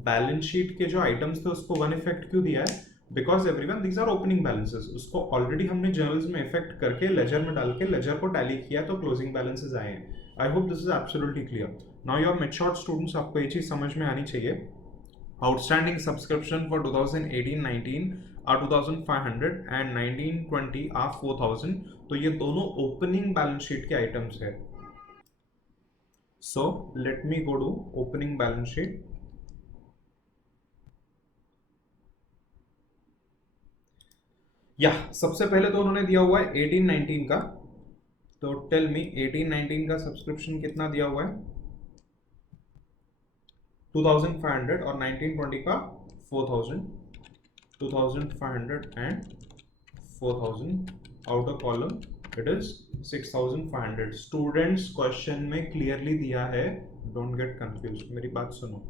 बैलेंस शीट के जो आइटम्स थे उसको वन इफेक्ट क्यों दिया है? Because everyone these are opening balances, उसको ऑलरेडी हमने जर्नल्स में इफेक्ट करके लेजर में डाल के लेजर को टैली किया तो क्लोजिंग बैलेंसेस आए हैं। I hope this is absolutely clear. Now you are matured students, आपको ये चीज समझ में आनी चाहिए। Outstanding subscription for 2018-19 are 2,500 and 19-20 are 4,000। तो ये दोनों ओपनिंग बैलेंस शीट के आइटम्स है। So let me go to opening balance sheet. सबसे पहले तो उन्होंने दिया हुआ है 18-19 का तो टेल मी 18-19 का सब्सक्रिप्शन कितना दिया हुआ है? 2500 और 19-20 का 4000, 2500 and 4000 out of column it is 6500. Students question में क्लियरली दिया है, डोंट गेट कंफ्यूज. मेरी बात सुनो,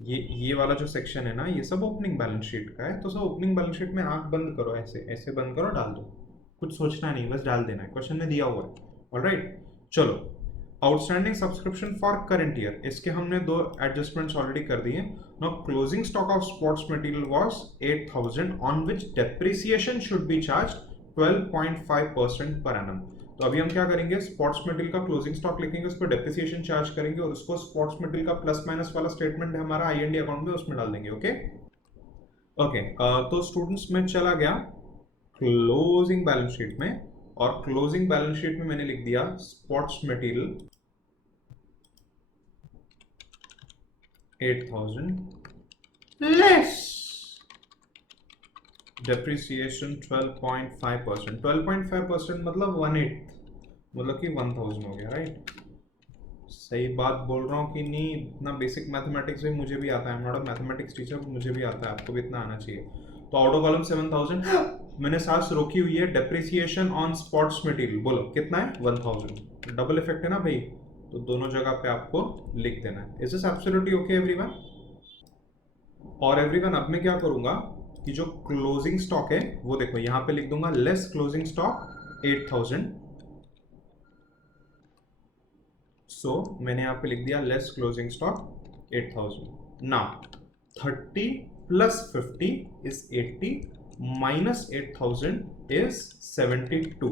ये वाला जो सेक्शन है ना, ये सब ओपनिंग बैलेंस शीट का है. तो सब ओपनिंग बैलेंस शीट में आंख बंद करो, ऐसे ऐसे बंद करो, डाल दो. कुछ सोचना नहीं, बस डाल देना है, क्वेश्चन में दिया हुआ है. ऑलराइट, चलो. Outstanding subscription for current year, इसके हमने दो एडजस्टमेंट्स ऑलरेडी कर दिए. Now closing stock of sports material was 8000 on which depreciation should be charge 12.5% per annum. तो अभी हम क्या करेंगे, स्पोर्ट्स मटेरियल का क्लोजिंग स्टॉक लिखेंगे, उस पर डेप्रिसिएशन चार्ज करेंगे और उसको स्पोर्ट्स मटेरियल का प्लस माइनस वाला स्टेटमेंट है हमारा आईएनडी अकाउंट में, उसमें डाल देंगे. Okay okay. तो स्टूडेंट्स में चला गया क्लोजिंग बैलेंस शीट में, और क्लोजिंग बैलेंस शीट में मैंने लिख दिया स्पोर्ट्स मटेरियल 8000 लेस डेप्रिसिएशन 12.5%. 12.5% मतलब 1/8, मतलब कि 1000 हो गया. राइट, सही बात बोल रहा हूँ कि नहीं? इतना बेसिक मैथमेटिक्स भी मुझे भी आता है, नॉट अ मैथमेटिक्स टीचर, मुझे भी आता है, आपको भी इतना आना चाहिए. तो आउट ऑफ कॉलम 7000, मैंने सांस रोकी हुई है. डेप्रिसिएशन ऑन स्पोर्ट्स मटेरियल बोलो कितना है? 1000. डबल इफेक्ट है ना भाई, तो दोनों जगह पे आपको लिख देना है. Is this absolutely okay everyone? और एवरीवन, अब मैं क्या करूंगा कि जो क्लोजिंग स्टॉक है वो देखो यहां पे लिख दूंगा लेस क्लोजिंग स्टॉक 8000. सो मैंने यहां पे लिख दिया less closing stock 8000. Now 30 plus 50 is 80 minus 8000 is 72.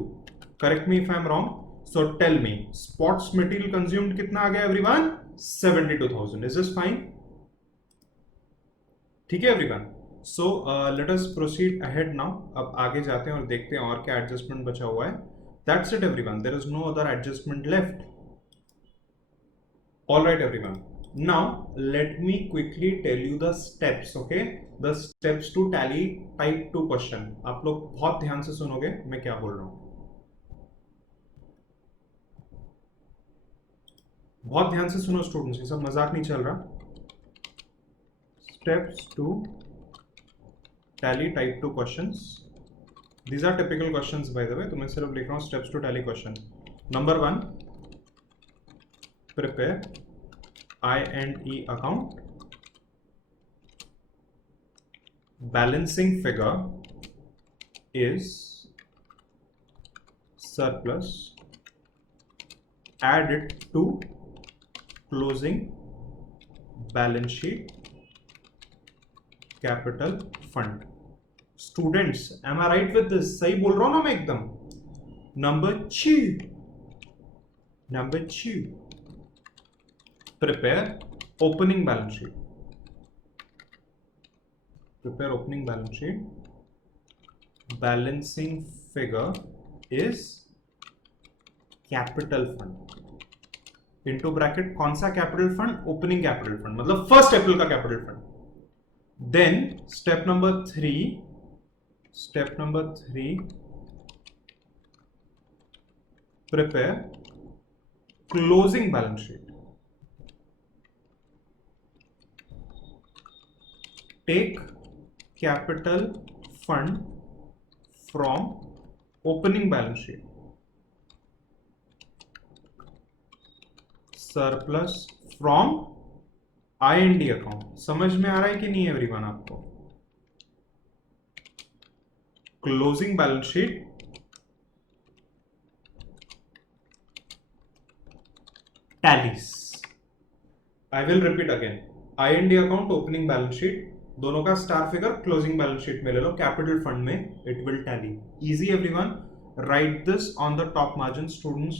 Correct me if I am wrong. So tell me, sports material consumed कितना आ गया everyone? 72,000. Is this fine? ठीक है everyone. So let us proceed ahead now. अब आगे जाते हैं और देखते हैं और क्या एडजस्टमेंट बचा हुआ है. That's it everyone. There is no other adjustment left. All right everyone. Now let me quickly tell you the steps. Okay, the steps to tally type 2 question. आप लोग बहुत ध्यान से सुनोगे मैं क्या बोल रहा हूं, बहुत ध्यान से सुनो स्टूडेंट्स, ये सब मजाक नहीं चल रहा. Steps to tally type 2 questions. These are typical questions by the way. तो मैं सिर्फ लिख रहा हूं steps to tally question. Number 1, prepare I&E account. Balancing figure is surplus. Add it to closing balance sheet capital fund. Students, am I right with this? सही बोल रहा हूं ना मैं एकदम? Number 2, prepare opening balance sheet. Prepare opening balance sheet. Balancing figure is capital fund. Into bracket कौन सा capital fund? Opening capital fund, मतलब 1 April का capital fund. Then step number 3, prepare closing balance sheet. Take capital fund from opening balance sheet. Surplus from I&D account. समझ में आ रहा है कि नहीं एवरीवन आपको? Closing balance sheet tallies. I will repeat again. I&D account, opening balance sheet, दोनों का star figure closing balance sheet में ले लो, कैपिटल फंड में it will tally. Easy everyone, right this on the top margin. Students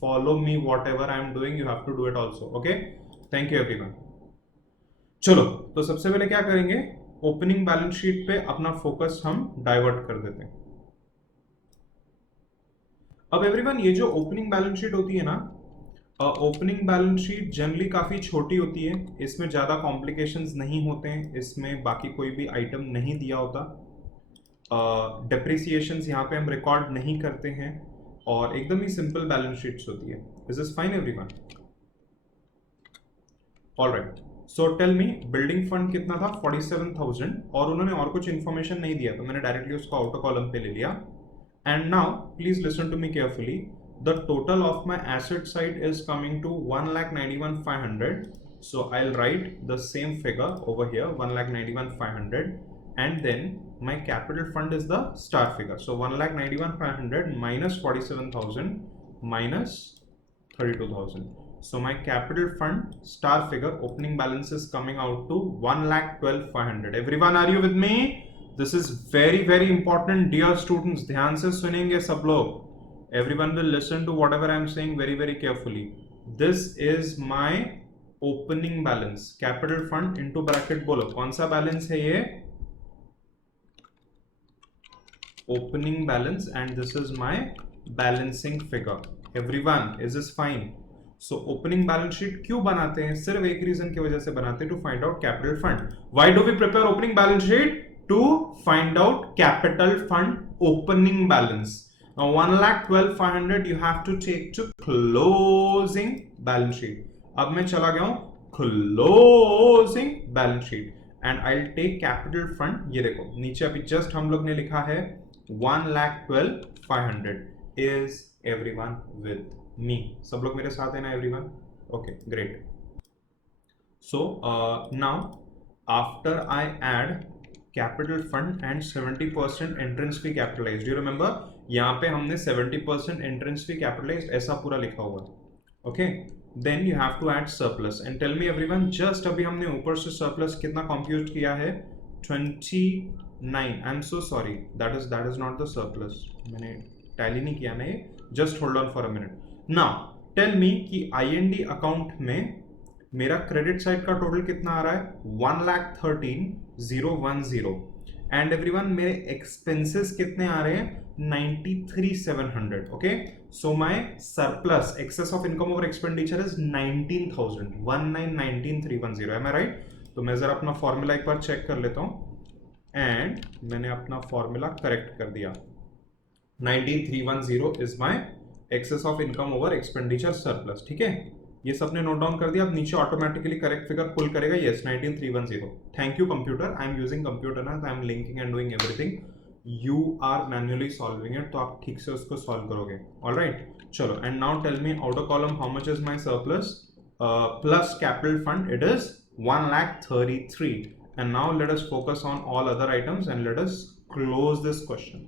follow me whatever I am doing, you have to do it also. Okay, thank you everyone. चलो, तो सबसे पहले क्या करेंगे, opening balance sheet पे अपना focus हम divert कर देते हैं. अब एवरीवन, ये जो ओपनिंग बैलेंस शीट होती है ना, ओपनिंग बैलेंस शीट जनरली काफी छोटी होती है, इसमें ज्यादा कॉम्प्लिकेशंस नहीं होते हैं, इसमें बाकी कोई भी आइटम नहीं दिया होता. डेप्रिसिएशंस यहाँ पे हम रिकॉर्ड नहीं करते हैं और एकदम ही सिंपल बैलेंस शीट्स होती है. Is this fine everyone? Alright, so tell me building fund कितना था? 47,000. और उन्होंने और कुछ इन्फॉर्मेशन नहीं दिया तो मैंने डायरेक्टली उसको आउटर कॉलम पे ले लिया. And now please listen to me carefully. The total of my asset side is coming to 1,91,500. So I'll write the same figure over here, 1,91,500, and then my capital fund is the star figure. So 1,91,500 minus 47,000 minus 32,000. So my capital fund star figure opening balance is coming out to 1,12,500. Everyone, are you with me? This is very very important, dear students. ध्यान से सुनेंगे सब लोग. Everyone will listen to whatever I am saying very very carefully. This is my opening balance. Capital fund into bracket बोलो कौन सा balance है ये? Opening balance. And this is my balancing figure. Everyone, is this fine? So opening balance sheet क्यों बनाते हैं? सिर्फ एक रीजन की वजह से बनाते हैं, to find out capital fund. Why do we prepare opening balance sheet? To find out capital fund opening balance. Now 1,12,500 you have to take to closing balance sheet. अब मैं चला गया हूं closing balance sheet and I will take capital fund. ये देखो नीचे अभी just हम लोग ने लिखा है 1,12,500. Is everyone with me? सब लोग मेरे साथ है ना everyone? Okay, great. So now after I add capital fund and 70% entrance fee capitalised. You remember यहाँ पे हमने 70% एंट्रेंस फी कैपिटलाइज्ड ऐसा पूरा लिखा हुआ. Okay, then you have to add surplus and tell me everyone, just अभी हमने ऊपर से surplus कितना compute किया है? 29. I'm so sorry, that is not the surplus. मैंने tally नहीं किया ना ये. Just hold on for a minute. Now tell me कि IND अकाउंट में मेरा क्रेडिट साइड का टोटल कितना आ रहा है? 1,13,010. एंड एवरीवन मेरे एक्सपेंसेस कितने आ रहे हैं? 93,700. Okay, so my surplus excess of income over expenditure is 19,000. 19,19,310. am I right? तो मैं जरा अपना फॉर्मूला एक बार चेक कर लेता हूं एंड मैंने अपना फॉर्मूला करेक्ट कर दिया. 19,310 is my excess of income over expenditure surplus. ठीक है, ये सबने नोट डाउन कर दिया. अब नीचे ऑटोमेटिकली करेक्ट फिगर पुल करेगा. Yes, 19,310. Thank you computer. I am using computer ना, I am linking and doing everything. You are manually solving it, तो आप ठीक से उसको solve करोगे. All right, चलो. And now tell me outer column how much is my surplus plus capital fund? It is 1,33,000. And now let us focus on all other items and let us close this question.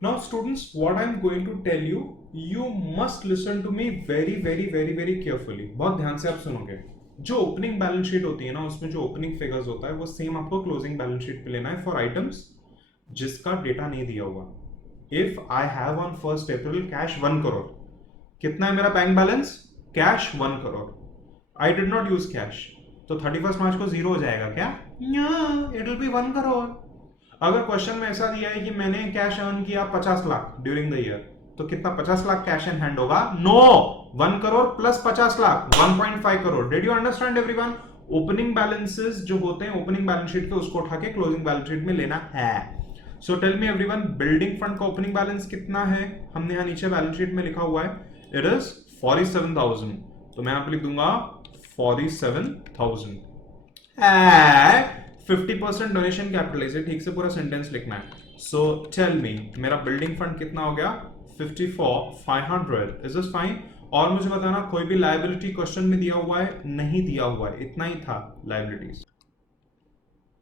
Now students, what I am going to tell you, you must listen to me very very very very carefully. बहुत ध्यान से आप सुनोगे. जो opening balance sheet होती है ना, उसमें जो ओपनिंग फिगर्स होता है वो सेम आपको क्लोजिंग बैलेंस शीट पे लेना है फॉर आइटम्स जिसका डेटा नहीं दिया हुआ. If I have on 1st April cash 1 crore, कितना है मेरा bank balance? Cash 1 crore. I did not use cash, तो 31 मार्च को 0 हो जाएगा क्या? It will B 1 crore. अगर क्वेश्चन में ऐसा दिया है कि मैंने कैश अर्न किया 50 लाख ड्यूरिंग द ईयर, तो कितना 50 लाख कैश इन हैंड होगा? No, 1 crore plus 50 lakh 1.5 crore. Did you understand everyone? Opening balances जो होते हैं ओपनिंग बैलेंस शीट के, उसको उठा के क्लोजिंग बैलेंस शीट में लेना है. So tell me everyone, building fund का ओपनिंग बैलेंस कितना है? हमने यहाँ नीचे बैलेंस शीट में लिखा हुआ है, इट इज 47,000. तो मैं यहाँ पे लिख दूंगा 47,000. 50% डोनेशन कैपिटलाइज है. ठीक से पूरा सेंटेंस लिखना है. सो टेल मी मेरा बिल्डिंग फंड कितना हो गया? 54,500. Is this fine? और मुझे बताना कोई भी लायबिलिटी क्वेश्चन में दिया हुआ है? नहीं दिया हुआ है, इतना ही था liabilities.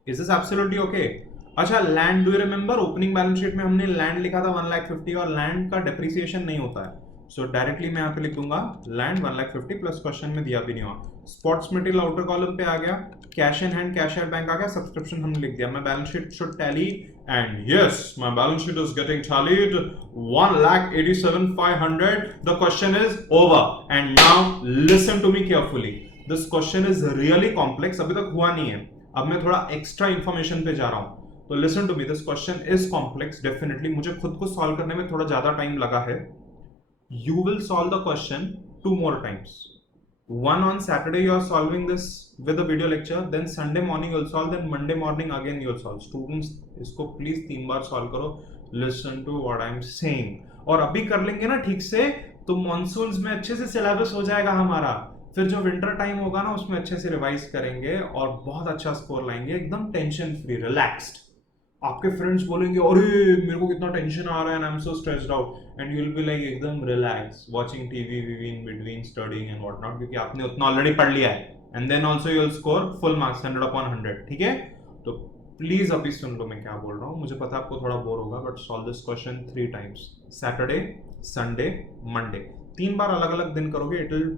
Is this absolutely okay? अच्छा, land, do you remember opening balance sheet में हमने लैंड लिखा था 1,50,000 और लैंड का डेप्रिसिएशन नहीं होता है. सो डायरेक्टली मैं यहाँ पे लिख दूंगा लैंड 1,50,000 प्लस क्वेश्चन में दिया भी नहीं हुआ. स्पोर्ट्स मटेरियल आउटर कॉलम पे आ गया. Cash in hand cash at bank आ गया. सब्सक्रिप्शन हमने लिख दिया. My balance sheet should tally and yes my balance sheet is getting tallied. 1,87,500. The question is over and now listen to me carefully. This question is really complex. अभी तक हुआ नहीं है, अब मैं थोड़ा एक्स्ट्रा इंफॉर्मेशन पे जा रहा हूं. तो listen to me, this question is complex definitely. मुझे खुद को सॉल्व करने में थोड़ा ज्यादा टाइम लगा है. You will solve the question 2 more times. one on Saturday you are solving this with a video lecture, then Sunday morning you'll solve, then Monday morning again you'll solve. Students इसको please 3 bar solve करो. Listen to what I'm saying. और अभी कर लेंगे ना ठीक से तो मॉनसून्स में अच्छे से सिलेबस हो जाएगा हमारा. फिर जो विंटर टाइम होगा ना उसमें अच्छे से रिवाइज करेंगे और बहुत अच्छा स्कोर लाएंगे, एकदम टेंशन फ्री, रिलैक्स्ड. आपके फ्रेंड्स बोलेंगे अरे मेरे को कितना टेंशन आ रहा है, I am so stressed out, and you will be like एकदम relax watching TV in between studying and what not, क्योंकि आपने उतना ऑलरेडी पढ़ लिया है. And then also you will score full marks 100 upon 100. ठीक है, तो प्लीज अभी सुन लो मैं क्या बोल रहा हूँ. मुझे पता है आपको थोड़ा बोर होगा, but solve this question 3 times. Saturday, Sunday, Monday, 3 बार अलग अलग दिन करोगे. It will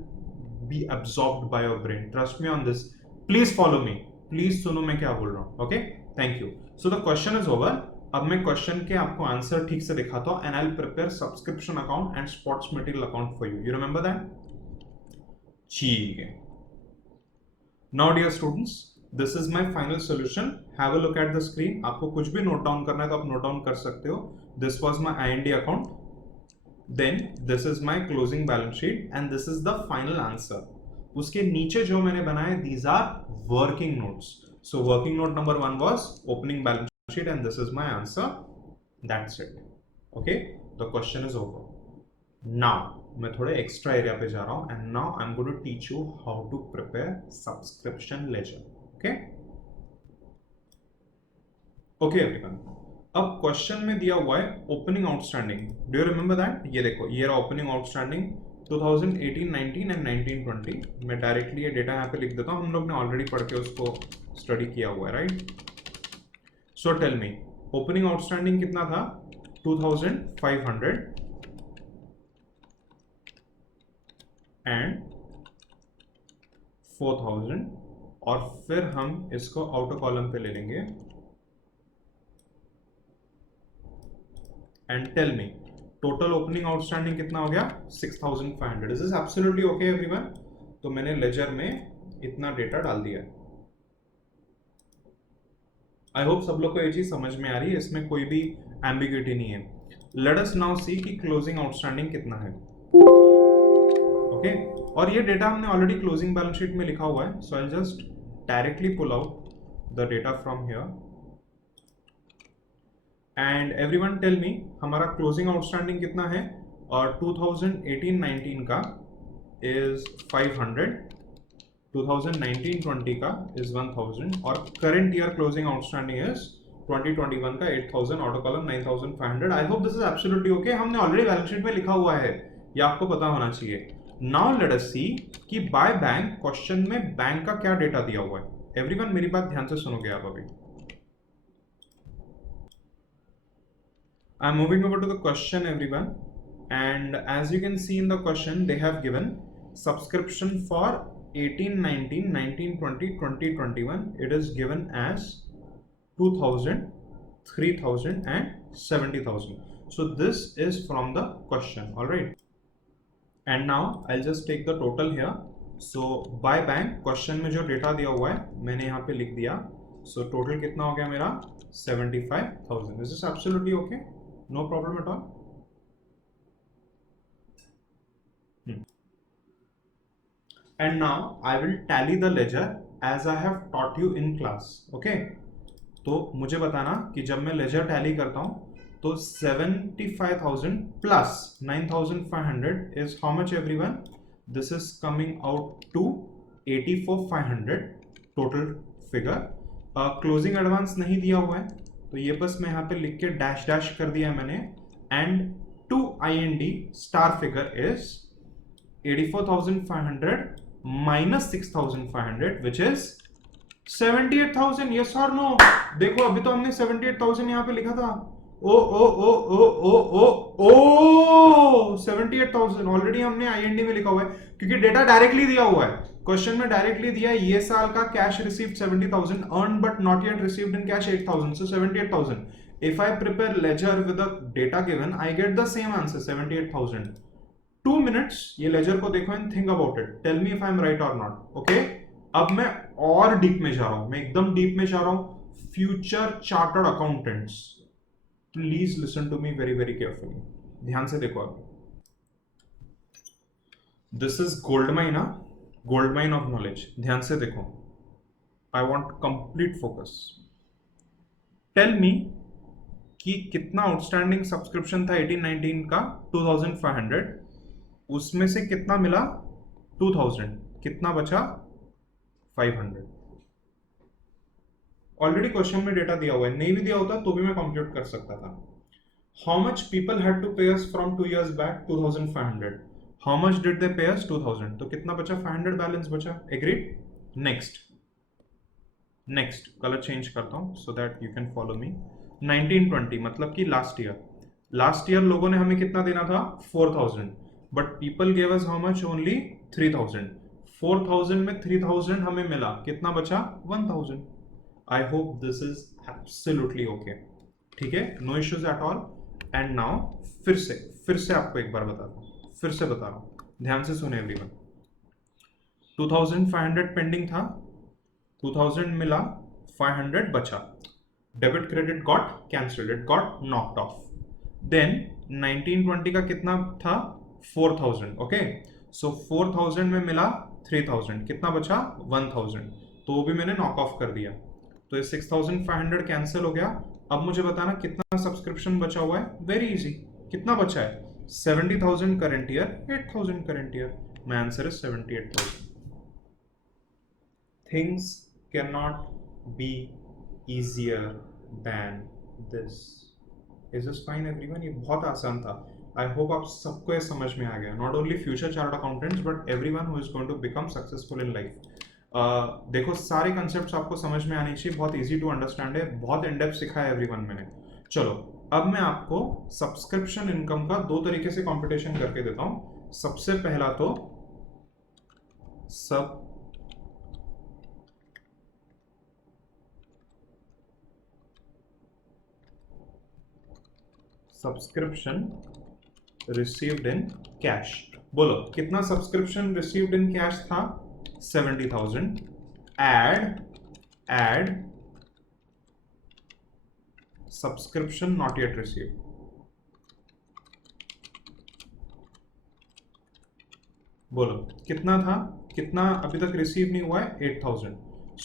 B absorbed by your brain. Trust me on this. Please follow me, please सुनो मैं क्या बोल रहा हूँ. Okay, thank you. So the question is over. अब मैं क्वेश्चन के आपको आंसर ठीक से दिखाता हूं, and I will prepare subscription account and sports material account for you. You remember that? ठीक है. Now dear students, this is my final solution. Have a look at the screen. आपको कुछ भी नोट डाउन करना है तो आप note down कर सकते हो. This was my I and E account, then this is my closing balance sheet, and this is the final answer. उसके नीचे जो मैंने बनाए, these are working notes. So working note number 1 was opening balance sheet, and this is my answer. That's it. Okay, the question is over. Now मैं थोड़े extra area पे जा रहा हूं, and now I'm going to teach you how to prepare subscription ledger. Okay, okay everyone. अब question में दिया हुआ है opening outstanding. Do you remember that? ये देखो, ये रहा ओपनिंग आउटस्टैंडिंग 2018, 19 एंड 19, 20. मैं डायरेक्टली ये डेटा यहाँ पे लिख देता हूँ. हम लोग ने ऑलरेडी पढ़ के उसको स्टडी किया हुआ है, right? So tell me, opening outstanding कितना था? 2500 and 4000, और फिर हम इसको आउटर कॉलम पे ले लेंगे. And tell me, total opening outstanding कितना हो गया? 6500. Is this absolutely okay everyone? तो मैंने लेजर में इतना डेटा डाल दिया है. आई होप सब लोग को ये चीज समझ में आ रही है, इसमें कोई भी एम्बिग्यूटी नहीं है. लेट अस नाउ सी कि क्लोजिंग आउटस्टैंडिंग कितना है. ओके, और ये डेटा हमने ऑलरेडी क्लोजिंग बैलेंस शीट में लिखा हुआ है. So I just directly pull out the data from here, and everyone tell me हमारा क्लोजिंग आउटस्टैंडिंग कितना है. और 2018-19 का इज 500, 2019-20 का इज 1000, और current year closing outstanding is 2021 का 8000, auto column 9500. I hope this is absolutely okay. हमने already balance sheet में लिखा हुआ है, ये आपको पता होना चाहिए. नाउ लेट अस सी कि बाय बैंक क्वेश्चन में बैंक का क्या डेटा दिया हुआ है. एवरीवन मेरी बात ध्यान से सुनोगे आप अभी. I am moving over to the question everyone, and as you can see in the question they have given subscription for 18, 19, 19, 20, 20, 21. It is given as 2000, 3000 and 70,000. So this is from the question. All right. And now I'll just take the total here. So by bank question में जो data दिया हुआ है मैंने यहाँ पे लिख दिया. So total कितना हो गया मेरा? 75,000. Is this absolutely okay? No problem at all. And now I will tally the ledger as I have taught you in class. Okay? तो मुझे बताना कि जब मैं लेजर टैली करता हूँ तो 75,000 plus 9,500 is how much everyone? This is coming out to 84,500 total figure. Closing advance नहीं दिया हुआ है तो ये बस मैं यहाँ पे लिख के डैश डैश कर दिया मैंने. And to IND star figure is 84,500 minus 6,500 which is 78,000. yes or no? देखो अभी तो हमने 78,000 यहाँ पे लिखा था. ओ ओ ओ ओ ओ ओ ओ 78,000 ऑलरेडी हमने IND में लिखा हुआ है क्योंकि डेटा डायरेक्टली दिया हुआ है. क्वेश्चन में डायरेक्टली दिया है ये साल का cash received 70,000, earn but not yet received in cash 8,000, so 78,000. If I prepare ledger with the data given, I get the same answer 78,000. 2 minutes ये लेजर को देखो and think about it. Tell me if I am right और not. Okay, अब मैं और deep में जा रहा हूं, मैं एकदम डीप में जा रहा हूं. Future chartered accountants, please listen to me very very carefully. ध्यान से देखो. अब this is gold mine gold mine of knowledge, ध्यान से देखो, I want complete focus. Tell me कि कितना आउटस्टैंडिंग सब्सक्रिप्शन था 18-19 का, 2500, उसमें से कितना मिला 2000, कितना बचा 500। ऑलरेडी क्वेश्चन में डेटा दिया हुआ है, नहीं भी दिया होता तो भी मैं कंप्यूट कर सकता था। How much people had to pay us from 2 years back, 2500। How much did they pay us 2000, तो कितना बचा 500 बैलेंस बचा। एग्रीड। नेक्स्ट कलर चेंज करता हूं so that you can follow me. 1920 मतलब कि लास्ट ईयर लोगों ने हमें कितना देना था 4000, but people gave us how much only 3000। 4000 में 3000 हमें मिला, कितना बचा 1000। I hope this is absolutely okay, ठीक है, no issues at all. And now फिर से आपको एक बार बताता हूं, फिर से बता रहा हूं, ध्यान से सुने एवरीवन। 2500 पेंडिंग था, 2000 मिला, 500 बचा, debit credit got cancelled, it got knocked off. Then 1920 का कितना था 4000, ओके, सो 4000 में मिला 3000, कितना बचा 1000, तो वो भी मैंने नॉक ऑफ कर दिया, तो ये 6500 कैंसिल हो गया। अब मुझे बताना कितना सब्सक्रिप्शन बचा हुआ है। वेरी इजी, कितना बचा है 70,000 current year, 8000 current year, my answer is 78,000। Things cannot be easier than this. Is this fine everyone? ये बहुत आसान था। I hope आप सबको ये समझ में आ गया। Not only future chartered accountants but everyone who is going to become successful in life. देखो सारे कंसेप्ट्स आपको समझ में आनी चाहिए, बहुत इजी टू अंडरस्टैंड है, बहुत इन डेप्थ सिखाया है एवरीवन मैंने। चलो अब मैं आपको सब्सक्रिप्शन इनकम का दो तरीके से कंपटीशन करके देता हूं। सबसे पहला तो सब्सक्रिप्शन रिसीव्ड इन कैश। बोलो कितना सब्सक्रिप्शन रिसीव्ड इन कैश था 70,000। Add subscription not yet received, बोलो कितना था, कितना अभी तक रिसीव नहीं हुआ है 8000।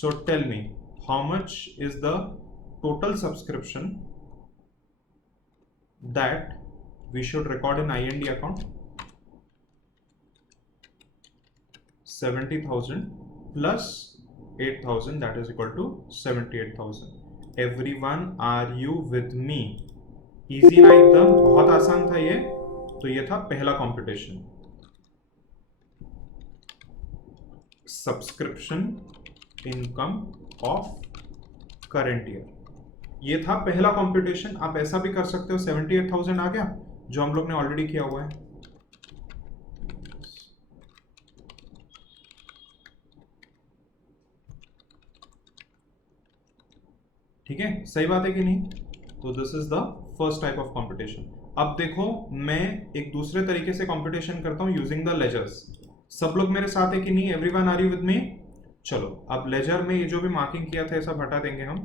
So tell me how much is the total subscription that we should record in IND account। 70,000 plus 8,000 that is equal to 78,000। everyone are you with me? easy ना, एकदम बहुत आसान था ये। तो ये था पहला competition, subscription income of current year. ये था पहला कंपटीशन। आप ऐसा भी कर सकते हो, 78,000 आ गया जो हम लोग ने ऑलरेडी किया हुआ है, ठीक है, सही बात है कि नहीं। तो this is the first type of competition. अब देखो मैं एक दूसरे तरीके से कंपटीशन करता हूं यूजिंग द लेजर्स। सब लोग मेरे साथ है कि नहीं, everyone are you with me? चलो अब लेजर में ये जो भी मार्किंग किया था सब हटा देंगे हम।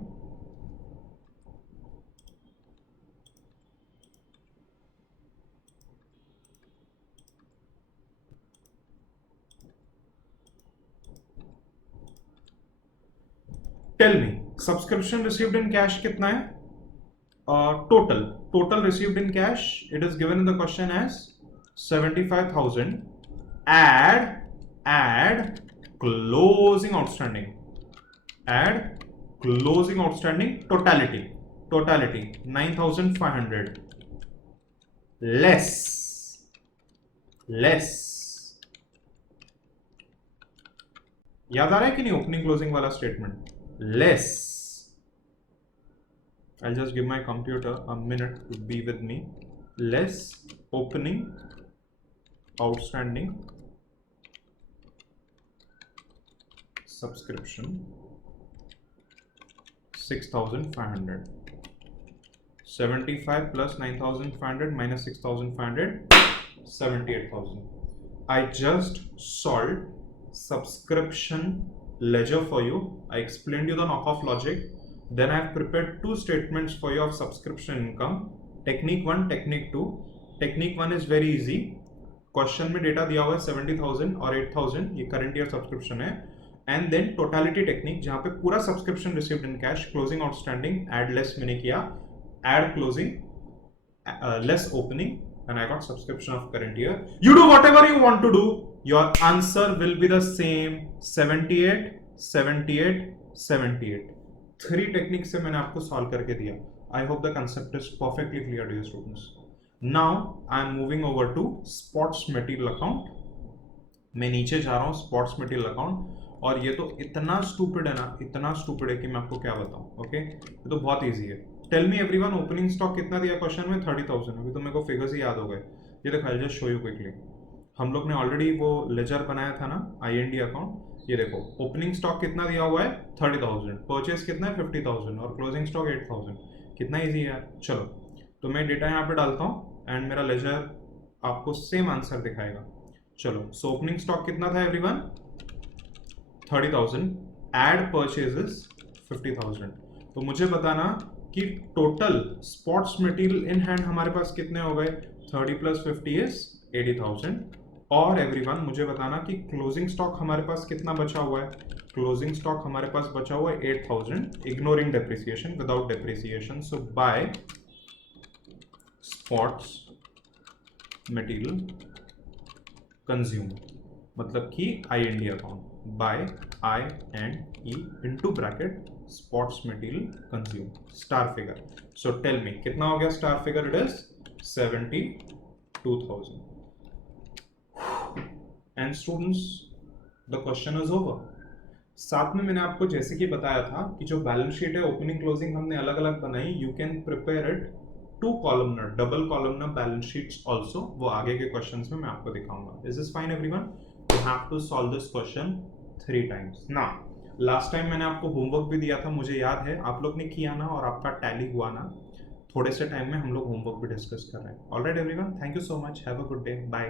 Tell me subscription received in cash कितना है? Total received in cash it is given in the question as 75,000। Add closing outstanding, totality 9,500 less याद आ रहा है कि नहीं ओपनिंग क्लोजिंग वाला statement? less, I'll just give my computer a minute to be with me, less opening outstanding subscription 6,500, 75 plus 9,500 minus 6,500, 78,000. I just solved subscription ledger for you. I explained you the knockoff logic. Then I have prepared two statements for you of subscription income. Technique 1, technique 2. Technique 1 is very easy. Question में data दिया हुआ है 70,000 और 8,000, ये current year subscription है. And then totality technique जहां पे पूरा subscription received in cash, closing outstanding, add less मैंने किया, add closing, less opening, and I got subscription of current year. You do whatever you want to do. Your answer will be the same. 78, 78, 78. 3 techniques से मैंने आपको solve करके दिया. I hope the concept is perfectly clear to you students. Now I am moving over to sports material account. मैं नीचे जा रहा हूँ sports material account, और ये तो इतना stupid है ना, इतना stupid है कि मैं आपको क्या बताऊँ. ओके, ये तो बहुत easy है. Tell me everyone, opening stock कितना दिया क्वेश्चन में? 30,000. अभी तो मेरे को फिगर्स ही याद हो गए. ये देखो, I just show you quickly. हम लोग ने ऑलरेडी वो लेजर बनाया था ना, आईएनडी अकाउंट. ये देखो, ओपनिंग स्टॉक कितना दिया हुआ है? 30,000. परचेज कितना है? 50,000. और क्लोजिंग स्टॉक 8,000. कितना इजी है यार. चलो, तो मैं डेटा यहाँ पे डालता हूँ एंड मेरा लेजर आपको सेम आंसर दिखाएगा. चलो, सो ओपनिंग स्टॉक कितना था एवरीवन? 30,000. Add purchases 50,000. तो मुझे बताना कि total sports material in hand हमारे पास कितने हो गए? 30 प्लस 50 इज 80,000. और एवरीवन मुझे बताना कि क्लोजिंग स्टॉक हमारे पास कितना बचा हुआ है? क्लोजिंग स्टॉक हमारे पास बचा हुआ है 8,000, ignoring depreciation, without depreciation. So by sports material consumer, मतलब कि I and E account, by I&E into bracket sports material consume, star figure. So tell me कितना हो गया star figure? It is 72,000. And students, the question is over. साथ में मैंने आपको जैसे कि बताया था कि जो बैलेंस शीट है ओपनिंग क्लोजिंग हमने अलग अलग बनाई. You can prepare it 2 columnar, double columnar balance sheets also. वो आगे के क्वेश्चंस में मैं आपको दिखाऊंगा. Is this fine everyone? You have to solve this question 3 times. ना, लास्ट टाइम मैंने आपको होमवर्क भी दिया था, मुझे याद है. आप लोग ने किया ना और आपका टैली हुआ ना. थोड़े से टाइम में हम लोग होमवर्क भी डिस्कस कर रहे हैं. Alright everyone, thank you so much. Have a good day. Bye.